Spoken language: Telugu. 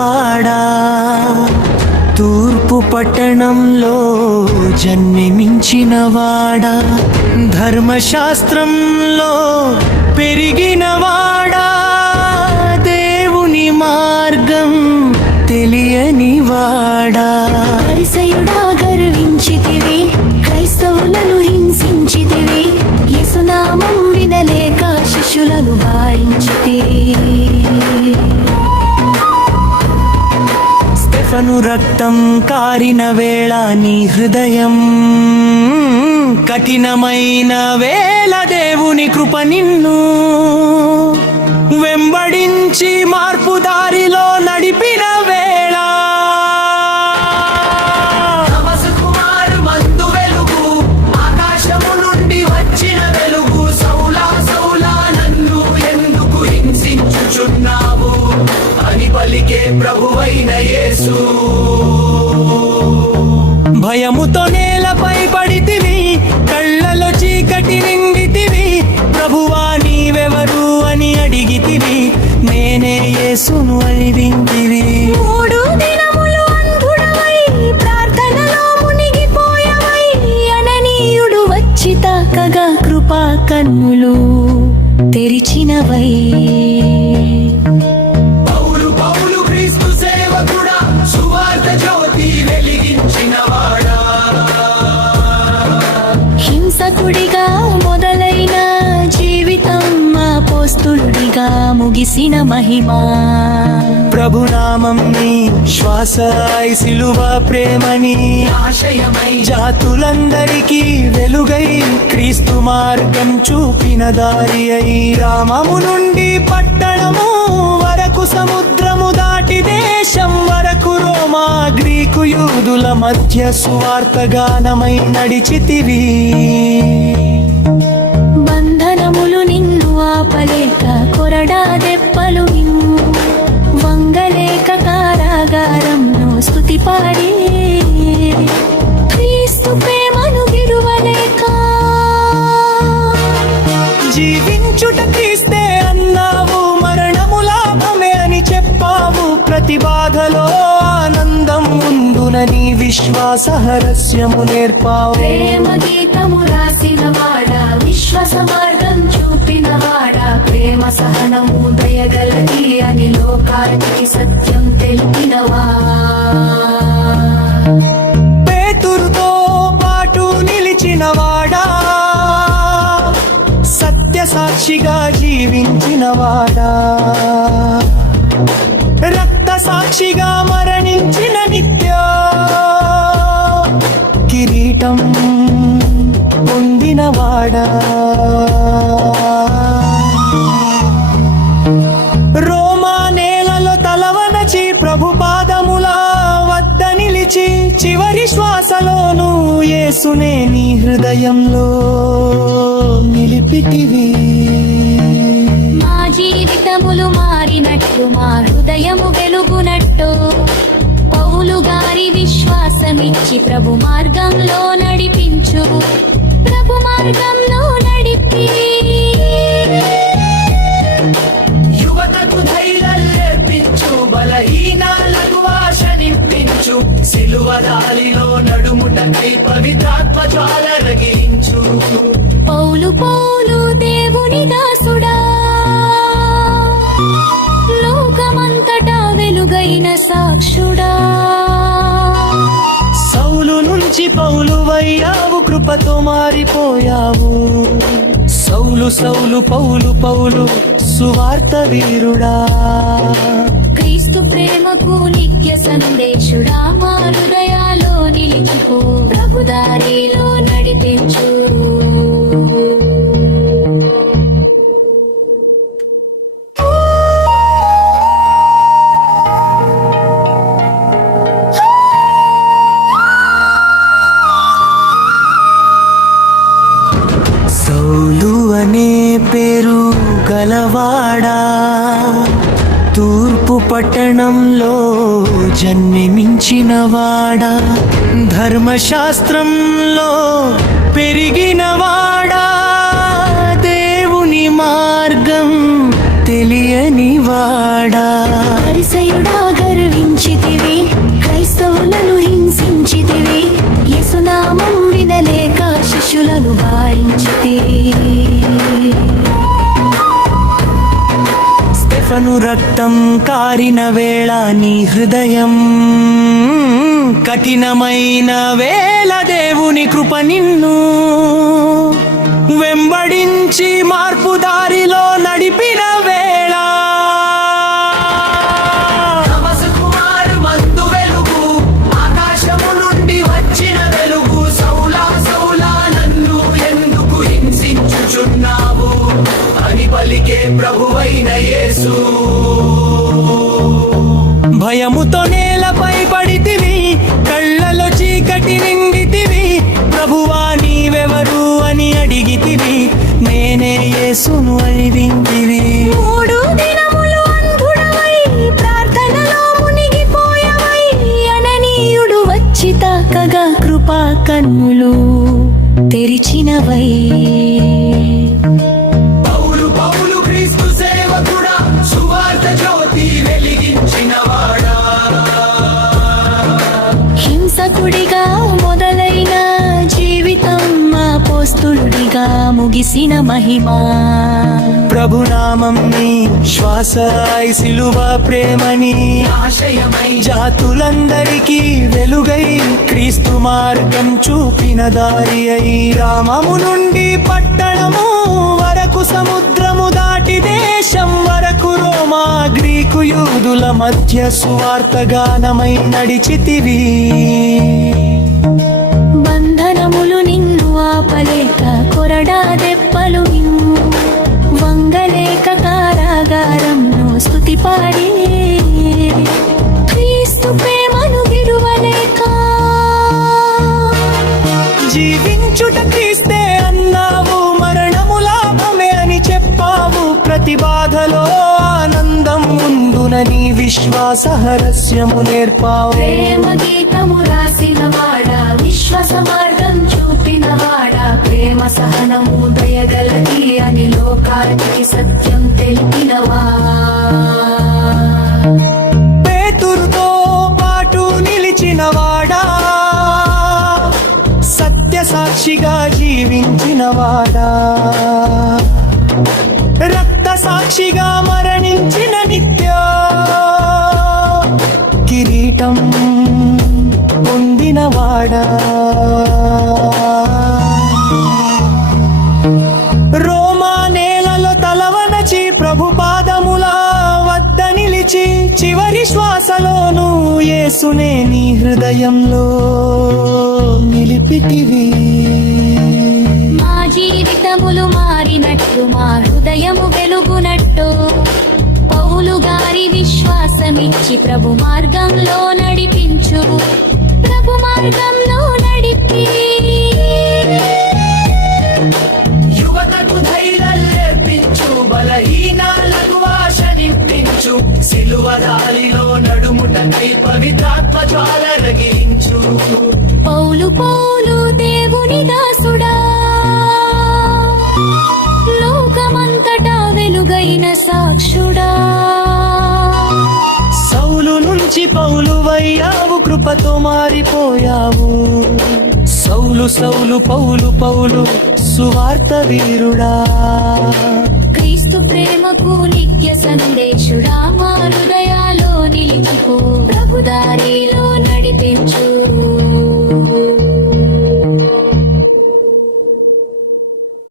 గలవాడా, తూర్పు పట్టణంలో జన్మించినవాడా, ధర్మశాస్త్రంలో పెరిగినవాడా, దేవుని మార్గం తెలియనివాడా. పరిసయుడా గర్వించితివి, క్రైస్తవులను హింసించితివి, యేసునామం వినలేక శిష్యులను వారించితివి. స్టెఫను రక్తం కారిన వేళ నీ హృదయం కఠినమైన వేళ దేవుని కృప నిన్ను వెంబడించి మార్పు దారిలో నడిపిన వేళ, మందు వెలుగు ఆకాశము నుండి వచ్చిన వెలుగు, సౌలా సౌలా నన్ను ఎందుకు హింసించుచున్నావు అని పలికే ప్రభువైన యేసు. భయముతో నేలపై పడితివి, కళ్ళలో చీకటి నిండితివి, ప్రభువా నీవెవరు అని అడిగితివి, నేనే యేసును అని వింటివి. 3 దినములు అంధుడవై ప్రార్థనలో మునిగిపోయవై, అననీయుడు వచ్చి తాకగా కృపా కన్నులు తెరిచినవై. హింసకుడిగా మొదలైన జీవితం అపోస్తులుడిగా ముగిసిన మహిమ, ప్రభునామం నీ శ్వాస సిలువ ప్రేమని ఆశయమై, జాతులందరికీ వెలుగై, క్రీస్తు మార్గం చూపిన దారి అయి, గ్రామము నుండి పట్టణము వరకు, సముద్రము దాటి దేశం వరకు, రోమా గ్రీకు యూదుల మధ్య సువార్తగానమై నడిచితివి. బంధనములు నిన్ను ఆపలేక, కొరడా దెబ్బలు నిన్ను వంగలేక, కారాగారంను స్తుతి పాడి, క్రీస్తు ప్రేమను విడువలేక, జీవించుట క్రీస్తే అన్నావు, మరణము లాభమే అని చెప్పావు, ప్రతి బాధలో ఆనందం ఉందున నీ విశ్వాస రహస్యము నేర్పావు. ప్రేమ గీతము రాసినవాడా, విశ్వాస మార్గం చూపినవాడా, ప్రేమ సహనము దయగలది అని లోకానికి సత్యం తెలిపినవా. పేతురుతో పాటు నిలిచినవాడా, సత్య సాక్షిగా జీవించినవాడా, రక్త సాక్షిగా మరణించిన నిత్య కిరీటం పొందినవాడా, రోమా నేలలో తలవనచి ప్రభు పాదముల వద్ద నిలిచి, చివరి శ్వాసలోను యేసునే నీ హృదయంలో నిలిపితివి. మా జీవితములు మారినట్టు, మా హృదయము వెలుగునట్టు, పౌలు గారి విశ్వాసమిచ్చి ప్రభు మార్గంలో నడిపించు, ప్రభు మార్గంలో నడిపి. యువతకు ధైర్యం నేర్పించు, బలహీనాలకు ఆశ నింపించు, సిలువ దారిలో నడుముటకై పవిత్రాత్మ జ్వాల రగిలించు. పౌలు పౌలు దేవుని దాసుడా, లోకమంతటా వెలుగైన సాక్షుడా, సౌలు నుంచి పౌలువయ్యావు, కృపతో మారిపోయావు. సౌలు సౌలు పౌలు పౌలు సువార్త వీరుడా, క్రీస్తు ప్రేమకు నిత్య సందేశుడా, మా హృదయాలో నిలిచిపో, ప్రభు దారిలో నడిపించు. సౌలు అనే పేరు గలవాడా, తూర్పు పట్టణంలో జన్మించినవాడా, ధర్మశాస్త్రంలో పెరిగినవాడా, దేవుని మార్గం తెలియనివాడా. పరిసయుడా గర్వి కను రక్తం కారిన వేళ నీ హృదయం కఠినమైన వేళ దేవుని కృప నిన్ను వెంబడించి మార్పు దారిలో నడిపిన వేళ తమసు మందు వెలుగు ఆకాశము నుండి వచ్చిన వెలుగు సౌలా సౌలా నన్ను ఎందుకు హింసించుచున్నావు అని పలికే ప్రభువైన యేసు. భయముతో నేలపై పడితివి, కళ్ళలో చీకటి నిండితివి, ప్రభువా నీవెవరు అని అడిగితివి, నేనే యేసును అని వింటివి. 3 దినములు అంధుడవై ప్రార్థనలో మునిగిపోయవై అననీయుడు వచ్చి తాకగా కృపా కన్నులు తెరిచినవై. పౌలు పౌలు క్రీస్తు సేవకుడా సువార్త జ్యోతి వెలిగించినవాడా. హింసకుడిగా మొదలైన జీవితం అపోస్తులుడిగా ముగిసిన మహిమా. ప్రభునామం నీ శ్వాసై సిలువ ప్రేమని ఆశయమై జాతులందరికీ వెలుగై క్రీస్తు మార్గం చూపిన దారి అయి గ్రామము నుండి పట్టణము వరకు సముద్రము దాటి దేశం వరకు రోమా గ్రీకు యూదుల మధ్య సువార్తగానమై నడిచితివి. బంధనములు నిన్ను ఆపలేక కొరడా దెబ్బలు నిన్ను వంగలేక కారాగారంను స్తుతి పాడి క్రీస్తు ప్రేమను విడువలేక జీవించుట క్రీస్తే అన్నావు, మరణము లాభమే అని చెప్పావు, ప్రతి బాధలో ఆనందం ఉందునని విశ్వాస రహస్యము నేర్పావు. ప్రేమ గీతము రాసినవాడా విశ్వాస మార్గం చూపినవాడా ప్రేమ సహనము దయగలది అని లోకానికి సత్యం తెలిపినవా. పేతురుతో పాటు నిలిచినవాడా, సత్య సాక్షిగా జీవించినవాడా, రక్త సాక్షిగా మరణించిన నిత్య కిరీటం పొందినవాడా. రోమా నేలలో తలవనచి ప్రభు పాదముల వద్ద నిలిచి చివరి శ్వాసలోను యేసునే నీ హృదయంలో నిలిపితివి. మా జీవితములు మారినట్టు మా హృదయము వెలుగునట్టు పౌలు గారి విశ్వాసమిచ్చి ప్రభు మార్గంలో నడిపించు. ప్రభు మార్గంలో నడిపి యువతకు ధైర్యం నేర్పించు, బలహీనాలకు ఆశ నింపించు, సిలువ దారిలో నడుముటకై పవిత్రాత్మ జ్వాల రగిలించు. పౌలు పౌలు దేవుని దాసుడా లోకమంతటా వెలుగైన సాక్షుడా. సౌలు నుంచి పౌలువయ్యావు, కృపతో మారిపోయావు. సౌలు సౌలు పౌలు పౌలు సువార్త వీరుడా. క్రీస్తు ప్రేమకు నిత్య సందేశుడా మా హృదయాలో నిలిచిపో. ప్రభు దారిలో నడి